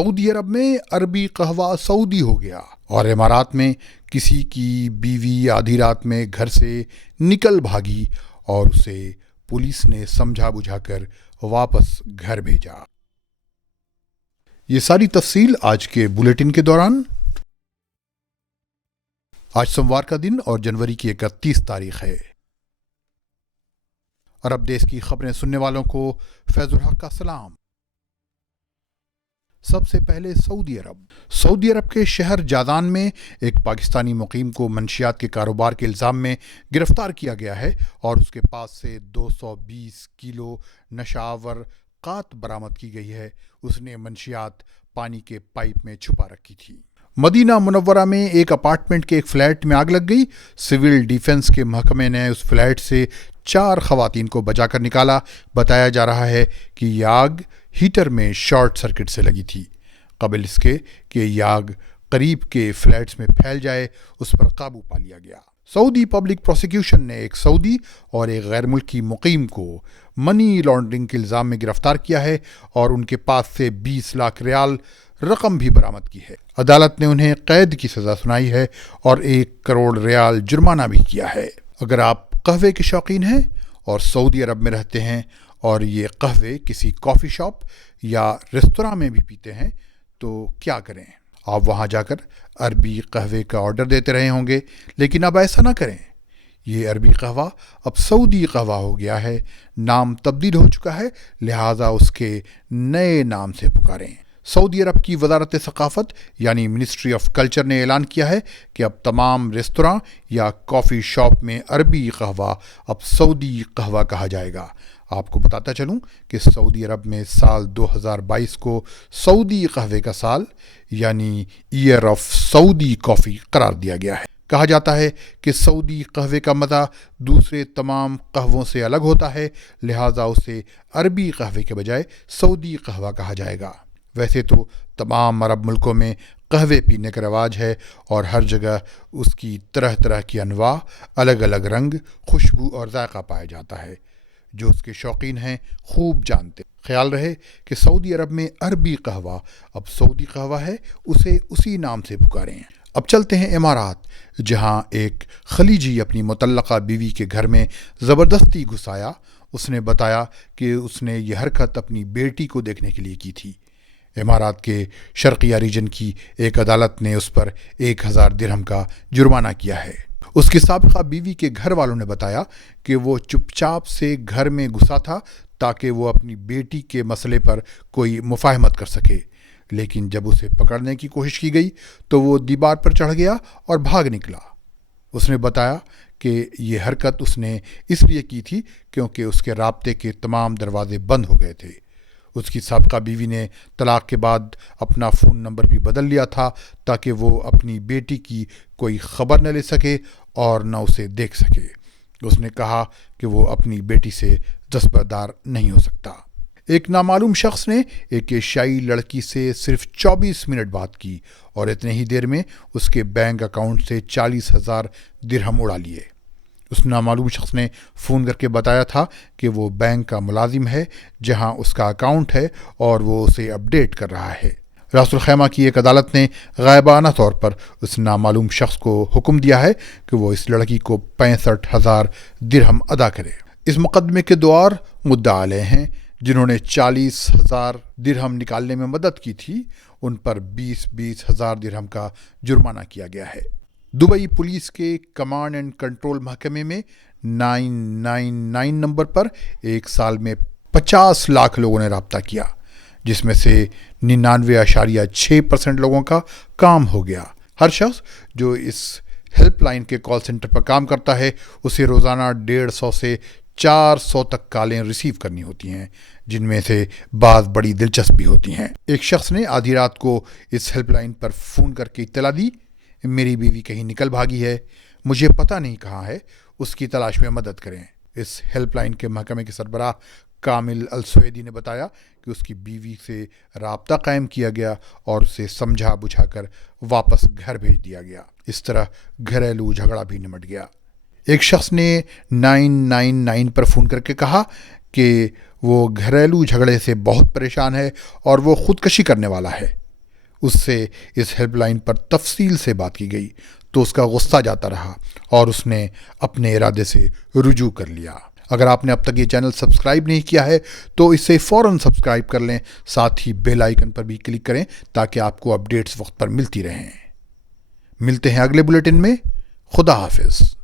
سعودی عرب میں عربی قہوہ سعودی ہو گیا اور امارات میں کسی کی بیوی آدھی رات میں گھر سے نکل بھاگی اور اسے پولیس نے سمجھا بجھا کر واپس گھر بھیجا۔ یہ ساری تفصیل آج کے بلیٹن کے دوران۔ آج سوموار کا دن اور جنوری کی 31 تاریخ ہے۔ عرب دیش کی خبریں سننے والوں کو فیض الحق کا سلام۔ سب سے پہلے سعودی عرب کے شہر جازان میں ایک پاکستانی مقیم کو منشیات کے کاروبار کے الزام میں گرفتار کیا گیا ہے اور اس کے پاس سے 220 کلو نشہ آور قات برآمد کی گئی ہے۔ اس نے منشیات پانی کے پائپ میں چھپا رکھی تھی۔ مدینہ منورہ میں ایک اپارٹمنٹ کے ایک فلیٹ میں آگ لگ گئی۔ سول ڈیفنس کے محکمے نے اس فلیٹ سے 4 خواتین کو بچا کر نکالا۔ بتایا جا رہا ہے کہ یہ آگ ہیٹر میں شارٹ سرکٹ سے لگی تھی۔ قبل اس کے کہ یہ آگ قریب کے فلیٹس میں پھیل جائے اس پر قابو پا لیا گیا۔ سعودی پبلک پروسیکیوشن نے ایک سعودی اور ایک غیر ملکی مقیم کو منی لانڈرنگ کے الزام میں گرفتار کیا ہے اور ان کے پاس سے 20 لاکھ ریال رقم بھی برآمد کی ہے۔ عدالت نے انہیں قید کی سزا سنائی ہے اور 1 کروڑ ریال جرمانہ بھی کیا ہے۔ اگر آپ قہوے کے شوقین ہیں اور سعودی عرب میں رہتے ہیں اور یہ قہوے کسی کافی شاپ یا ریستوراں میں بھی پیتے ہیں تو کیا کریں؟ آپ وہاں جا کر عربی قہوے کا آرڈر دیتے رہے ہوں گے، لیکن اب ایسا نہ کریں۔ یہ عربی قہوہ اب سعودی قہوہ ہو گیا ہے، نام تبدیل ہو چکا ہے، لہٰذا اس کے نئے نام سے پکاریں۔ سعودی عرب کی وزارت ثقافت یعنی منسٹری آف کلچر نے اعلان کیا ہے کہ اب تمام ریستوراں یا کافی شاپ میں عربی قہوہ اب سعودی قہوہ کہا جائے گا۔ آپ کو بتاتا چلوں کہ سعودی عرب میں سال 2022 کو سعودی قہوے کا سال یعنی ایئر آف سعودی کافی قرار دیا گیا ہے۔ کہا جاتا ہے کہ سعودی قہوے کا مزہ دوسرے تمام قہووں سے الگ ہوتا ہے، لہٰذا اسے عربی قہوے کے بجائے سعودی قہوہ کہا جائے گا۔ ویسے تو تمام عرب ملکوں میں قہوے پینے کا رواج ہے اور ہر جگہ اس کی طرح طرح کی انواع، الگ الگ رنگ، خوشبو اور ذائقہ پایا جاتا ہے۔ جو اس کے شوقین ہیں خوب جانتے۔ خیال رہے کہ سعودی عرب میں عربی قہوہ اب سعودی قہوہ ہے، اسے اسی نام سے پکاریں۔ اب چلتے ہیں امارات، جہاں ایک خلیجی اپنی مطلقہ بیوی کے گھر میں زبردستی گھس آیا۔ اس نے بتایا کہ اس نے یہ حرکت اپنی بیٹی کو دیکھنے کے لیے کی تھی۔ امارات کے شرقیہ ریجن کی ایک عدالت نے اس پر 1000 درہم کا جرمانہ کیا ہے۔ اس کی سابقہ بیوی کے گھر والوں نے بتایا کہ وہ چپ چاپ سے گھر میں گھسا تھا تاکہ وہ اپنی بیٹی کے مسئلے پر کوئی مفاہمت کر سکے، لیکن جب اسے پکڑنے کی کوشش کی گئی تو وہ دیوار پر چڑھ گیا اور بھاگ نکلا۔ اس نے بتایا کہ یہ حرکت اس نے اس لیے کی تھی کیونکہ اس کے رابطے کے تمام دروازے بند ہو گئے تھے۔ اس کی سابقہ بیوی نے طلاق کے بعد اپنا فون نمبر بھی بدل لیا تھا تاکہ وہ اپنی بیٹی کی کوئی خبر نہ لے سکے اور نہ اسے دیکھ سکے۔ اس نے کہا کہ وہ اپنی بیٹی سے دستبردار نہیں ہو سکتا۔ ایک نامعلوم شخص نے ایک ایشیائی لڑکی سے صرف 24 منٹ بات کی اور اتنے ہی دیر میں اس کے بینک اکاؤنٹ سے 40,000 درہم اڑا لیے۔ اس نامعلوم شخص نے فون کر کے بتایا تھا کہ وہ بینک کا ملازم ہے جہاں اس کا اکاؤنٹ ہے اور وہ اسے اپڈیٹ کر رہا ہے۔ راس الخیمہ کی ایک عدالت نے غائبانہ طور پر اس نامعلوم شخص کو حکم دیا ہے کہ وہ اس لڑکی کو 65,000 درہم ادا کرے۔ اس مقدمے کے 2 اور مدعا علیہ ہیں جنہوں نے 40,000 درہم نکالنے میں مدد کی تھی، ان پر 20,000 درہم کا جرمانہ کیا گیا ہے۔ دبئی پولیس کے کمانڈ اینڈ کنٹرول محکمے میں 999 نمبر پر ایک سال میں 50 لاکھ لوگوں نے رابطہ کیا، جس میں سے 99.6% لوگوں کا کام ہو گیا۔ ہر شخص جو اس ہیلپ لائن کے کال سینٹر پر کام کرتا ہے اسے روزانہ 150 سے 400 تک کالیں ریسیو کرنی ہوتی ہیں، جن میں سے بعض بڑی دلچسپ بھی ہوتی ہیں۔ ایک شخص نے آدھی رات کو اس ہیلپ لائن پر فون کر کے اطلاع دی، میری بیوی کہیں نکل بھاگی ہے، مجھے پتہ نہیں کہاں ہے، اس کی تلاش میں مدد کریں۔ اس ہیلپ لائن کے محکمے کے سربراہ کامل السویدی نے بتایا کہ اس کی بیوی سے رابطہ قائم کیا گیا اور اسے سمجھا بجھا کر واپس گھر بھیج دیا گیا۔ اس طرح گھریلو جھگڑا بھی نمٹ گیا۔ ایک شخص نے 999 پر فون کر کے کہا کہ وہ گھریلو جھگڑے سے بہت پریشان ہے اور وہ خودکشی کرنے والا ہے۔ اس سے اس ہیلپ لائن پر تفصیل سے بات کی گئی تو اس کا غصہ جاتا رہا اور اس نے اپنے ارادے سے رجوع کر لیا۔ اگر آپ نے اب تک یہ چینل سبسکرائب نہیں کیا ہے تو اسے فوراً سبسکرائب کر لیں، ساتھ ہی بیل آئیکن پر بھی کلک کریں تاکہ آپ کو اپڈیٹس وقت پر ملتی رہیں۔ ملتے ہیں اگلے بلیٹن میں۔ خدا حافظ۔